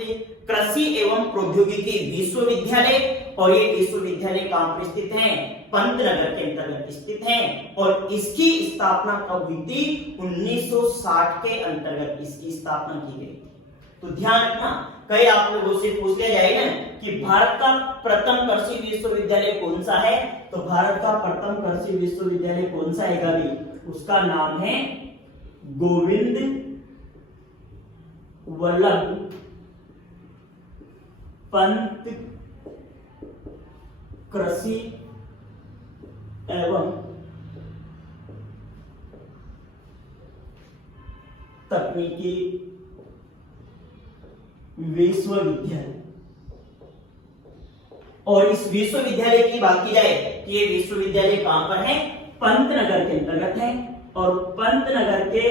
कृषि एवं प्रौद्योगिकी विश्वविद्यालय, और ये विश्वविद्यालय कहां पर स्थित है? पंतनगर के अंतर्गत स्थित है। और इसकी स्थापना कब हुई थी? 1960 के अंतर्गत इसकी स्थापना की गई थी। तो ध्यान रखना, कई आप लोगों से पूछ लिया जाएगा कि भारत का प्रथम कृषि विश्वविद्यालय कौन सा है? तो भारत का प्रथम कृषि विश्वविद्यालय कौन सा है भाई? उसका नाम है गोविंद वल्लभ पंत कृषि एवं तकनीकी विश्वविद्यालय। और इस विश्वविद्यालय की बात की जाए कि ये विश्वविद्यालय कहां पर है? पंतनगर के अंतर्गत है। और पंतनगर के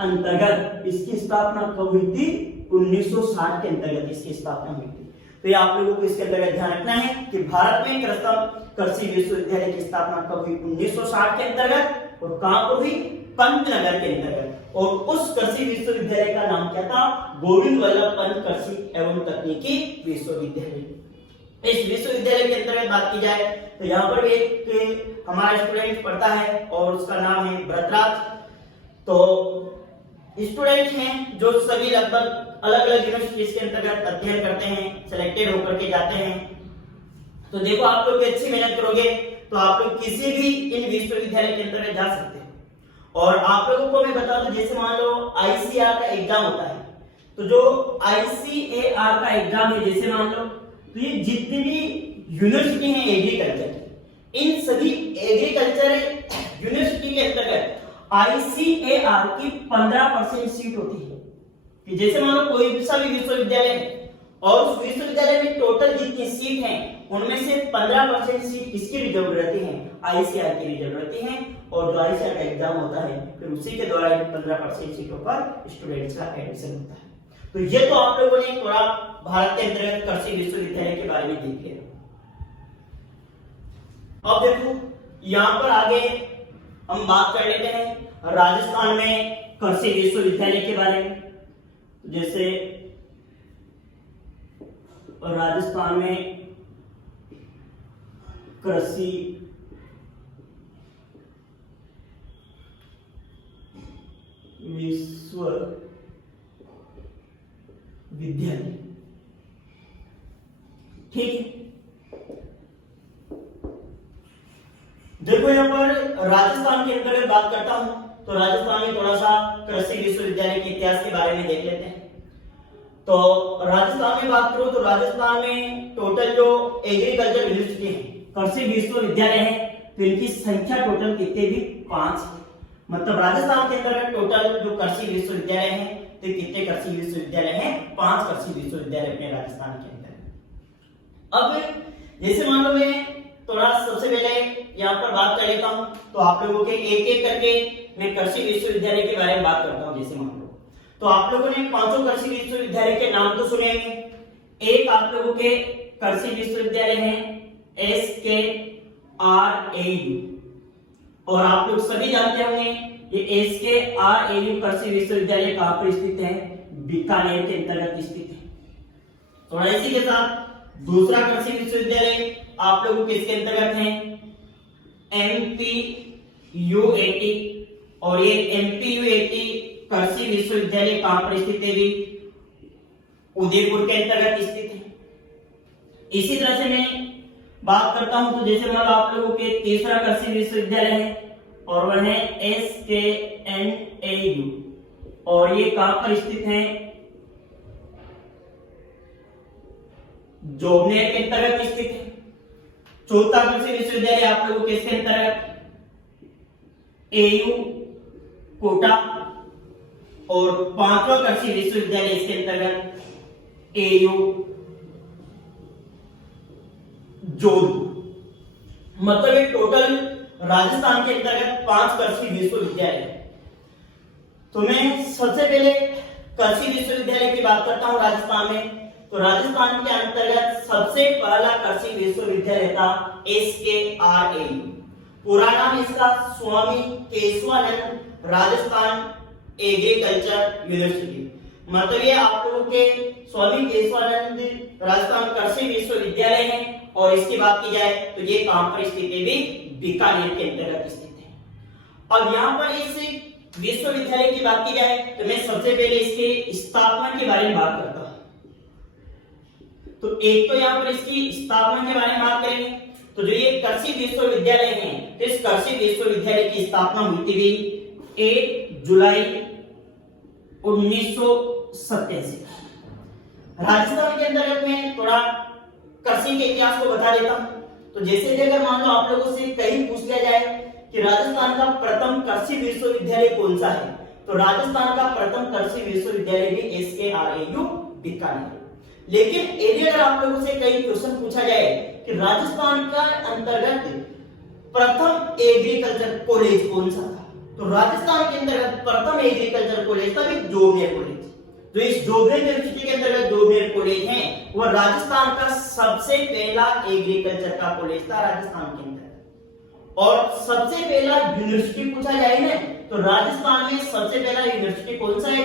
अंतर्गत इसकी स्थापना कब हुई थी? 1960 के अंतर्गत इसकी स्थापना हुई थी। तो ये आप लोगों को इसके अंतर्गत ध्यान रखना है कि भारत में प्रथम कृषि विश्वविद्यालय की स्थापना कब हुई? 1960 के अंतर्गत। और कहां पर हुई? पंतनगर के अंतर्गत। और उस कृषि विश्वविद्यालय का नाम क्या था? गोविंद वल्लभ पंत कृषि एवं तकनीकी विश्वविद्यालय। इस विश्वविद्यालय के अंतर्गत बात की जाए तो यहाँ पर एक हमारा स्टूडेंट पढ़ता है और उसका नाम है भरतराज। तो स्टूडेंट हैं जो सभी लगभग अलग अलग यूनिवर्सिटीज के अंतर्गत अध्ययन करते हैं, सिलेक्टेड होकर के जाते हैं। तो देखो, आप लोग अच्छी मेहनत करोगे तो आप लोग किसी भी इन विश्वविद्यालय के अंतर्गत जा सकते हैं। और आप लोगों को मैं बता दूं, जैसे मान लो आईसीआर का एग्जाम होता है, तो जो आईसीएआर का एग्जाम है, जैसे मान लो, तो ये जितनी भी यूनिवर्सिटी है एग्रीकल्चर की, इन सभी एग्रीकल्चर यूनिवर्सिटी के अंतर्गत आईसीएआर की 15% सीट होती है। कि जैसे मान लो कोई सा भी विश्वविद्यालय है और उस विश्वविद्यालय में टोटल जितनी सीट है उनमें से 15% सीट किसकी रिजर्व रहती है? आईसीआर की रिजर्व रहती है। और जो आईसीआर का एग्जाम होता है फिर उसी के द्वारा 15% सीटों पर स्टूडेंट्स का एडमिशन होता है। तो ये तो आप लोगों ने थोड़ा भारत के अंतर्गत कृषि विश्वविद्यालय के बारे में देख लिया। अब देखो, यहाँ पर आगे हम बात कर लेते हैं राजस्थान में कृषि विश्वविद्यालय के बारे में। जैसे राजस्थान में कृषि विश्वविद्यालय, ठीक है। देखो, यहाँ पर राजस्थान के अंतर्गत बात करता हूं तो राजस्थान में थोड़ा सा कृषि विश्वविद्यालय के इतिहास के बारे में देख लेते हैं। तो राजस्थान में बात करूं तो राजस्थान में टोटल जो एग्रीकल्चर यूनिवर्सिटी है, कृषि विश्वविद्यालय है, तो इनकी संख्या टोटल कितने भी? 5। मतलब राजस्थान के अंदर टोटल जो कृषि विश्वविद्यालय है तो कितने कृषि विश्वविद्यालय हैं? 5 कृषि विश्वविद्यालय अपने राजस्थान के अंदर। अब जैसे मान लो मैं थोड़ा सबसे पहले यहाँ पर बात कर लेता हूँ तो आप लोगों के एक एक करके मैं कृषि विश्वविद्यालय के बारे में बात करता हूँ। जैसे मान लो तो आप लोगों ने 5 कृषि विश्वविद्यालय के नाम तो सुने होंगे। एक आप लोगों के कृषि विश्वविद्यालय है SKRAU, और आप लोग सभी जानते होंगे ये SKRAU कृषि विश्वविद्यालय कहां पर स्थित है? बीकानेर के अंतर्गत स्थित है। थोड़ा इसी के साथ दूसरा कृषि विश्वविद्यालय आप लोगों के इसके अंतर्गत है MPUAT, और ये MPUAT कृषि विश्वविद्यालय कहां पर स्थित है? भी उदयपुर के अंतर्गत स्थित है। इसी तरह से मैं बात करता हूं तो जैसे मान लो आप लोगों के तीसरा कृषि विश्वविद्यालय है और वह है SKNAU, और ये कहां पर स्थित है? जोबनेर के अंतर्गत स्थित है। चौथा कृषि विश्वविद्यालय आप लोगों के इसके अंतर्गत AU कोटा, और 5वां कृषि विश्वविद्यालय इसके अंतर्गत AU जोधपुर। मतलब ये टोटल राजस्थान के अंतर्गत 5 कृषि विश्वविद्यालय। तो मैं सबसे पहले कृषि विश्वविद्यालय की बात करता हूं राजस्थान में। तो राजस्थान के अंतर्गत सबसे पहला कृषि विश्वविद्यालय था SKRAU। पूरा नाम इसका स्वामी केशवानंद राजस्थान एग्रीकल्चर यूनिवर्सिटी। मतलब ये आप लोगों के स्वामी केशवानंद राजस्थान कृषि विश्वविद्यालय है। और इसकी बात की जाए तो ये कहां पर स्थित है? भी बीकानेर के अंतर्गत स्थित है। अब यहाँ पर इस विश्वविद्यालय की बात की जाए तो मैं सबसे पहले इसके स्थापना के बारे में बात करता हूं। तो एक तो यहाँ पर इसकी स्थापना के बारे में बात करेंगे। तो जो ये कृषि विश्वविद्यालय है, तो इस कृषि विश्वविद्यालय की स्थापना हुई थी 1 जुलाई 1987। राजस्थान के अंतर्गत में थोड़ा कृषि के इतिहास को बता देता हूं। तो जैसे कि अगर मान लो आप लोगों से कहीं पूछ लिया जाए कि राजस्थान का प्रथम कृषि विश्वविद्यालय कौन सा है, तो राजस्थान का प्रथम कृषि विश्वविद्यालय भी SKRAU बीकानेर। लेकिन यदि अगर आप लोगों से कई क्वेश्चन पूछा जाए कि राजस्थान का अंतर्गत प्रथम एग्रीकल्चर कॉलेज कौन सा था, तो राजस्थान के अंतर्गत प्रथम एग्रीकल्चर कॉलेज था जोबनेर कॉलेज। तो इस जोबनेर यूनिवर्सिटी के अंतर्गत जोबनेर कॉलेज है, वह राजस्थान का सबसे पहला एग्रीकल्चर का कॉलेज था राजस्थान के अंदर। और सबसे पहला यूनिवर्सिटी पूछा जाए ना, तो राजस्थान में सबसे पहला यूनिवर्सिटी कौन सा है?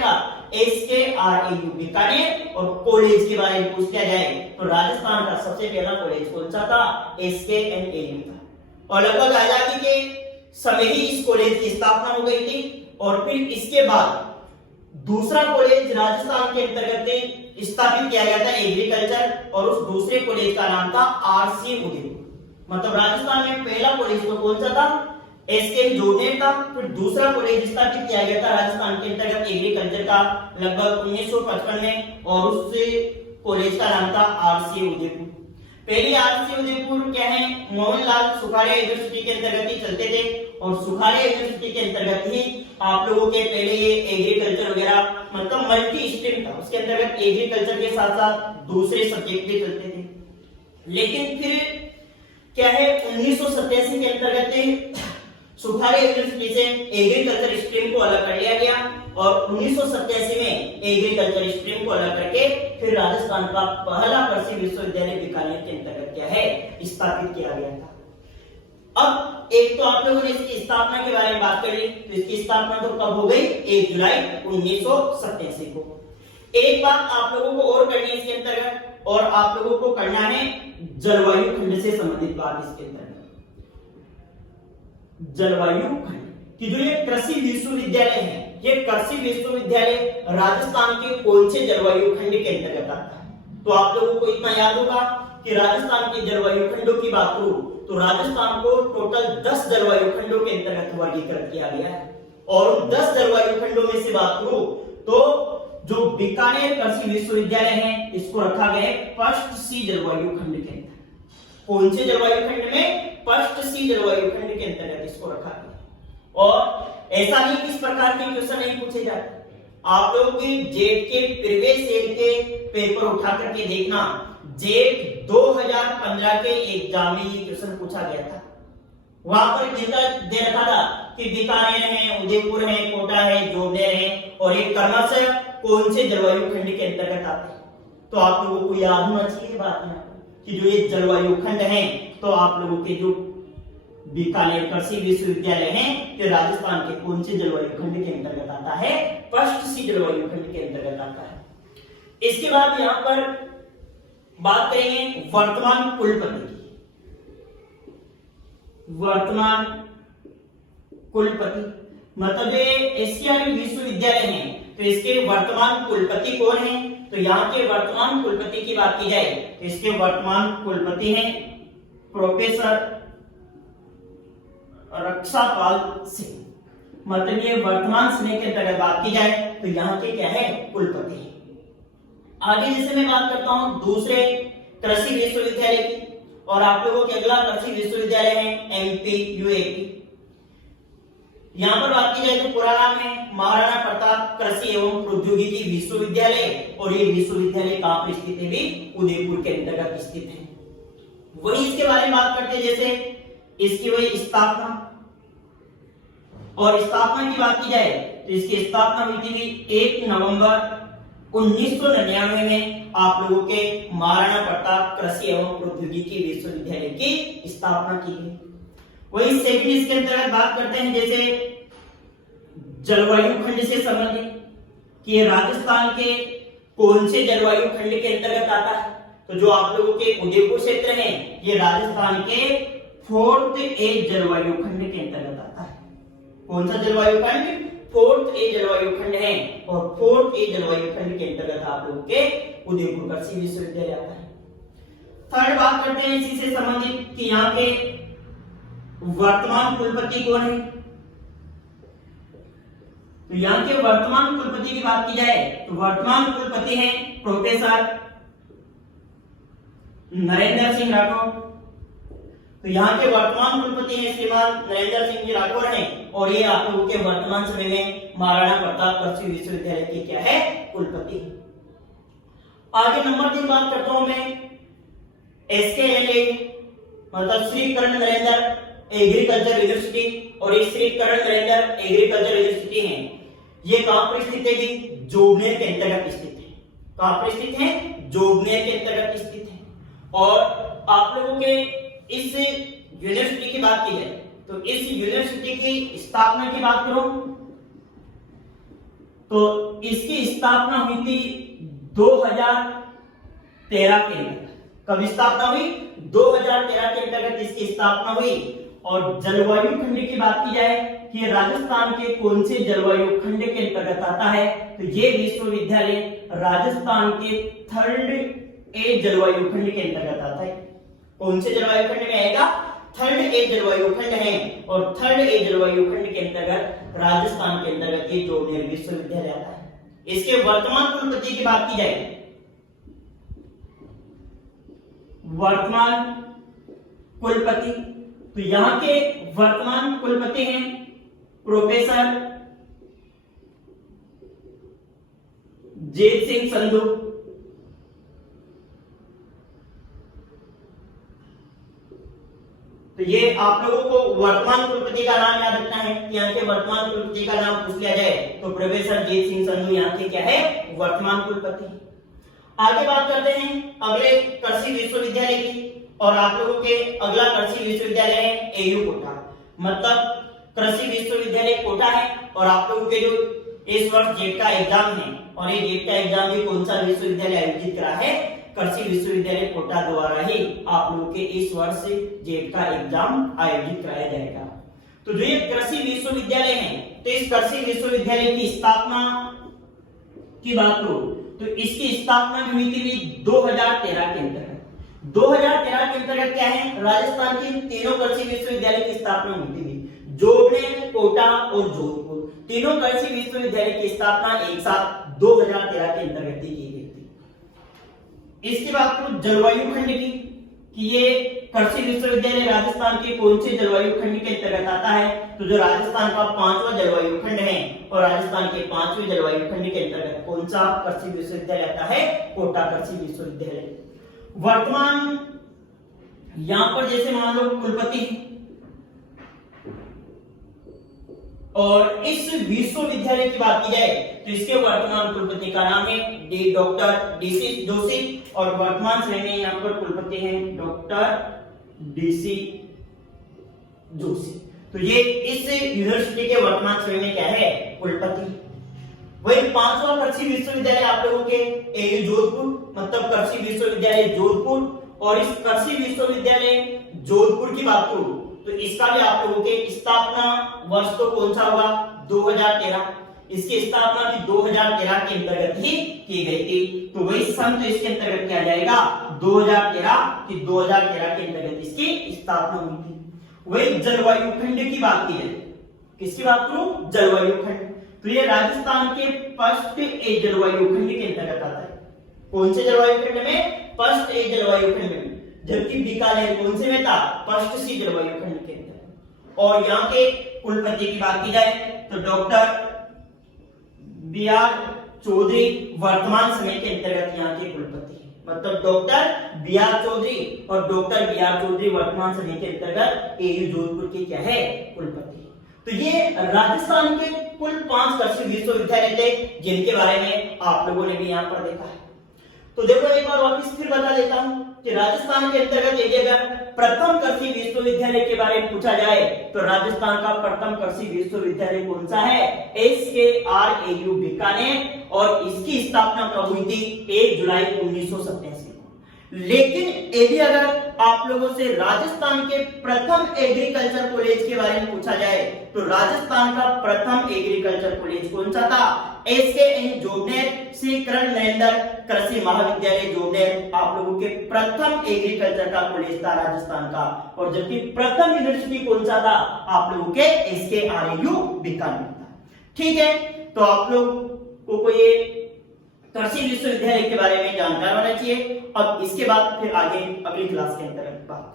SKRAU बीकानेर। और कॉलेज के बारे में पूछ लिया जाए तो राजस्थान का सबसे पहला कॉलेज कौन सा था? SKNAU था। और लगभग आजादी के समय ही इस कॉलेज की स्थापना हो गई थी। और फिर इसके बाद दूसरा कॉलेज राजस्थान के अंतर्गत स्थापित किया गया था एग्रीकल्चर, और उस दूसरे कॉलेज का नाम था RC उदयपुर। मतलब राजस्थान में पहला कॉलेज तो कौन सा था? SK जोबनेर का। फिर दूसरा कॉलेज स्थापित किया गया था राजस्थान के अंतर्गत एग्रीकल्चर का लगभग 1955 में, और उस कॉलेज का नाम था RC उदयपुर। पहले RC उदयपुर क्या है, मोहनलाल सुखाड़िया यूनिवर्सिटी के अंतर्गत ही चलते थे। और सुखाड़िया यूनिवर्सिटी के अंतर्गत ही आप लोगों के पहले ये एग्रीकल्चर वगैरह मतलब मल्टी स्ट्रीम था, उसके अंतर्गत एग्रीकल्चर के साथ साथ दूसरे सब्जेक्ट भी चलते थे। लेकिन फिर क्या है, 1987 के अंतर्गत सुखाड़िया यूनिवर्सिटी से एग्रीकल्चर स्ट्रीम को अलग कर लिया गया, और 1987 में एग्रीकल्चर स्ट्रीम को अलग करके फिर राजस्थान का पहला कृषि विश्वविद्यालय बीकानेर के अंतर्गत क्या है, स्थापित किया गया था। अब एक तो आप लोगों ने इसकी स्थापना के बारे में बात कर ली, तो इसकी स्थापना तो कब हो गई? 1 जुलाई 1987 को। एक बात आप लोगों को और करनी है इसके अंतर्गत, और आप लोगों को करना है जलवायु खंड से संबंधित बात। इसके अंतर्गत जलवायु खंड कि जो ये कृषि विश्वविद्यालय है, ये कृषि विश्वविद्यालय राजस्थान के कौन से जलवायु खंड के अंतर्गत आता है? तो आप लोगों को इतना याद होगा कि राजस्थान के जलवायु खंडों की बात करूं तो राजस्थान को टोटल 10 जलवायु खंडों के अंतर्गत वर्गीकृत किया गया है। और उन 10 जलवायु खंडों में से बात करूं तो जो बीकानेर कृषि विश्वविद्यालय है, इसको रखा गया है फर्स्ट सी जलवायु खंड के अंदर। कौन से जलवायु खंड में? फर्स्ट सी जलवायु खंड के अंतर्गत इसको रखा गया। और ऐसा नहीं किस प्रकार के क्वेश्चन नहीं पूछे जाते, आप लोग जेट के प्रीवियस ईयर के पेपर उठा करके देखना, जेट 2015 के एग्जाम में ये क्वेश्चन पूछा गया था। वहां पर जिनका दे रखा था कि बीकानेर है, उदयपुर है, कोटा है, जोबनेर है, और एक क्रमशः कौन से जलवायु खंड के अंतर्गत आते हैं। तो आप लोगों को याद होना चाहिए बात में कि जो ये जलवायु खंड है, तो आप लोगों के जो बीकानेर कृषि विश्वविद्यालय है, ये राजस्थान के कौन से जलवायु खंड के अंतर्गत आता है? फर्स्ट सी जलवायु खंड के अंतर्गत आता है। इसके बाद यहाँ पर बात करेंगे वर्तमान कुलपति की। वर्तमान कुलपति मतलब ये SKRAU विश्वविद्यालय है, तो इसके वर्तमान कुलपति कौन है? तो यहाँ के वर्तमान कुलपति की बात की जाए तो इसके वर्तमान कुलपति हैं प्रोफेसर रक्षापाल सिंह। मतलब ये वर्तमान समय के अंतर्गत बात की जाए तो यहाँ के क्या है? कुलपति है। आगे जैसे मैं बात करता हूँ दूसरे कृषि विश्वविद्यालय की, और आप लोगों के अगला कृषि विश्वविद्यालय है MPUAP। यहाँ पर बात की जाए तो पूरा नाम है महाराणा प्रताप कृषि एवं प्रौद्योगिकी विश्वविद्यालय, और ये विश्वविद्यालय कहाँ पर स्थित है? भी उदयपुर के अंतर्गत स्थित है। वही इसके बारे में बात करते हैं, जैसे इसकी वही स्थापना, और स्थापना की बात की जाए तो इसकी स्थापना हुई थी 1 नवंबर 1999 में आप लोगों के महाराणा प्रताप कृषि एवं प्रौद्योगिकी विश्वविद्यालय की स्थापना की गई। वही सेकंड इसके अंतर्गत बात करते हैं जैसे जलवायु खंड से संबंधित, कि ये राजस्थान के कौन से जलवायु खंड के अंतर्गत आता है। तो जो आप लोगों के उदयपुर क्षेत्र है ये राजस्थान के 4th ए जलवायु खंड के अंतर्गत आता है। कौन सा जलवायु खंड? 4th ए जलवायु खंड है और 4th ए जलवायु खंड के अंतर्गत आप लोगों के उदयपुर कृषि विश्वविद्यालय आता है। थर्ड बात करते हैं इसी से संबंधित कि यहाँ के वर्तमान कुलपति कौन है। तो यहाँ के वर्तमान कुलपति की बात की जाए तो वर्तमान कुलपति हैं प्रोफेसर नरेंद्र सिंह राठौर। तो यहाँ के वर्तमान कुलपति हैं श्रीमान नरेंद्र सिंह जी राठौर हैं और ये आप लोगों के वर्तमान समय में महाराणा प्रताप कृषि विश्वविद्यालय के क्या है? कुलपति। आगे नंबर 3 बात करता हूं मैं SKLA मतलब श्री कर्ण नरेंद्र एग्रीकल्चर यूनिवर्सिटी और ये श्री कर्ण नरेंद्र एग्रीकल्चर यूनिवर्सिटी है। ये कहां पर स्थित है? जोबनेर के अंतर्गत स्थित है। कहां पर स्थित है? जोबनेर के अंतर्गत स्थित है। और आप लोगों के इस यूनिवर्सिटी की बात की जाए तो इस यूनिवर्सिटी की स्थापना की बात करो तो इसकी स्थापना हुई थी 2013 के अंतर्गत। कब स्थापना हुई? 2013 के अंतर्गत इसकी स्थापना हुई। और जलवायु खंड की बात की जाए कि राजस्थान के कौन से जलवायु खंड के अंतर्गत आता है तो ये विश्वविद्यालय राजस्थान के 3rd ए जलवायु खंड के अंतर्गत आता है। कौन से जलवायु खंड में आएगा? 3rd ए जलवायु खंड है और 3rd ए जलवायु खंड के अंतर्गत राजस्थान के अंतर्गत ये जोबनेर विश्वविद्यालय आता है। इसके वर्तमान कुलपति की बात की जाए वर्तमान कुलपति तो यहाँ के वर्तमान कुलपति हैं प्रोफेसर जीत सिंह संधू। तो ये आप लोगों को वर्तमान कुलपति का नाम याद रखना है कि यहाँ के वर्तमान कुलपति का नाम पूछ लिया जाए तो प्रोफेसर जीत सिंह संधू यहाँ के क्या है? वर्तमान कुलपति। आगे बात करते हैं अगले कृषि विश्वविद्यालय की और आप लोगों के अगला कृषि विश्वविद्यालय है एयू कोटा मतलब कृषि विश्वविद्यालय कोटा है। और आप लोगों के जो इस वर्ष जेट का एग्जाम है और ये जेट का एग्जाम भी कौन सा विश्वविद्यालय आयोजित करा है? कृषि विश्वविद्यालय कोटा द्वारा ही आप लोगों के इस वर्ष जेट का एग्जाम आयोजित कराया जाएगा। तो जो ये कृषि विश्वविद्यालय है तो इस कृषि विश्वविद्यालय की स्थापना की बात करो तो इसकी स्थापना हुई थी 2013 के अंतर्गत। 2013 के अंतर्गत क्या है? राजस्थान के तीनों कृषि विश्वविद्यालय की स्थापना हुई थी। जोबनेर, कोटा और जोधपुर तीनों कृषि विश्वविद्यालय की स्थापना एक साथ 2013 के अंतर्गत की गई थी। इसके बाद करो जलवायु खंड की कि ये कृषि विश्वविद्यालय राजस्थान के कौन से जलवायु खंड के अंतर्गत आता है। तो जो राजस्थान का 5वां जलवायु खंड है और राजस्थान के 5वें जलवायु खंड के अंतर्गत कौन सा कृषि विश्वविद्यालय आता है? कोटा कृषि विश्वविद्यालय। वर्तमान यहां पर जैसे मान लो कुलपति और इस विश्वविद्यालय की बात की जाए तो इसके वर्तमान कुलपति का नाम है डॉक्टर डीसी जोशी और वर्तमान समय में यहाँ पर कुलपति हैं डॉक्टर डीसी जोशी। तो ये इस यूनिवर्सिटी के वर्तमान समय में क्या है? कुलपति। वही 5वां कृषि विश्वविद्यालय आप लोगों के एयू जोधपुर मतलब कृषि विश्वविद्यालय जोधपुर और इस कृषि विश्वविद्यालय जोधपुर की बात करूं तो इसका भी आप लोगों के स्थापना वर्ष तो कौन सा होगा? 2013। इसकी स्थापना भी 2013 के अंतर्गत ही की गई थी। तो वही सन तो इसके अंतर्गत क्या जाएगा? 2013 कि 2013 के अंतर्गत इसकी स्थापना हुई थी। वही जलवायु खंड की बात की जाए, किसकी बात करूं? जलवायु खंड। तो ये राजस्थान के 1st ए जलवायु खंड के अंतर्गत आता है। कौन से जलवायु खंड में? 1st ए जलवायु खंड में। जबकि बीकानेर कौन से में था? 1st सी जलवायु खंड के अंदर। और यहाँ के कुलपति की बात की जाए तो डॉक्टर बी.आर. चौधरी वर्तमान समय के अंतर्गत यहाँ के कुलपति हैं। मतलब डॉक्टर बी.आर. चौधरी और डॉक्टर बी.आर. चौधरी वर्तमान समय के अंतर्गत एयू जोधपुर के क्या है? कुलपति। तो ये राजस्थान के कुल 5 कृषि विश्वविद्यालय थे जिनके बारे में आप लोगों ने भी यहाँ पर देखा है। तो देखो एक बार वापिस फिर बता देता हूँ कि राजस्थान के अंतर्गत यदि अगर प्रथम कृषि विश्वविद्यालय के बारे में पूछा जाए तो राजस्थान का प्रथम कृषि विश्वविद्यालय कौन सा है? SKRAU बीकानेर, और इसकी स्थापना कब हुई थी? 1 जुलाई 1987 को। लेकिन यदि अगर आप लोगों से राजस्थान के प्रथम एग्रीकल्चर कॉलेज के बारे में पूछा जाए तो राजस्थान का प्रथम एग्रीकल्चर कॉलेज कौन सा था? SKN जोबनेर, श्री कर्ण नरेंद्र कृषि महाविद्यालय जोबनेर आप लोगों के प्रथम एग्रीकल्चर का कॉलेज था राजस्थान का। और जबकि प्रथम यूनिवर्सिटी कौन सा था? आप लोगों के SKRAU बीकानेर था। ठीक है, तो आप लोग को ये कृषि विश्वविद्यालय के बारे में जानकारी होना चाहिए। अब इसके बाद फिर आगे अगली क्लास के अंतर्गत बात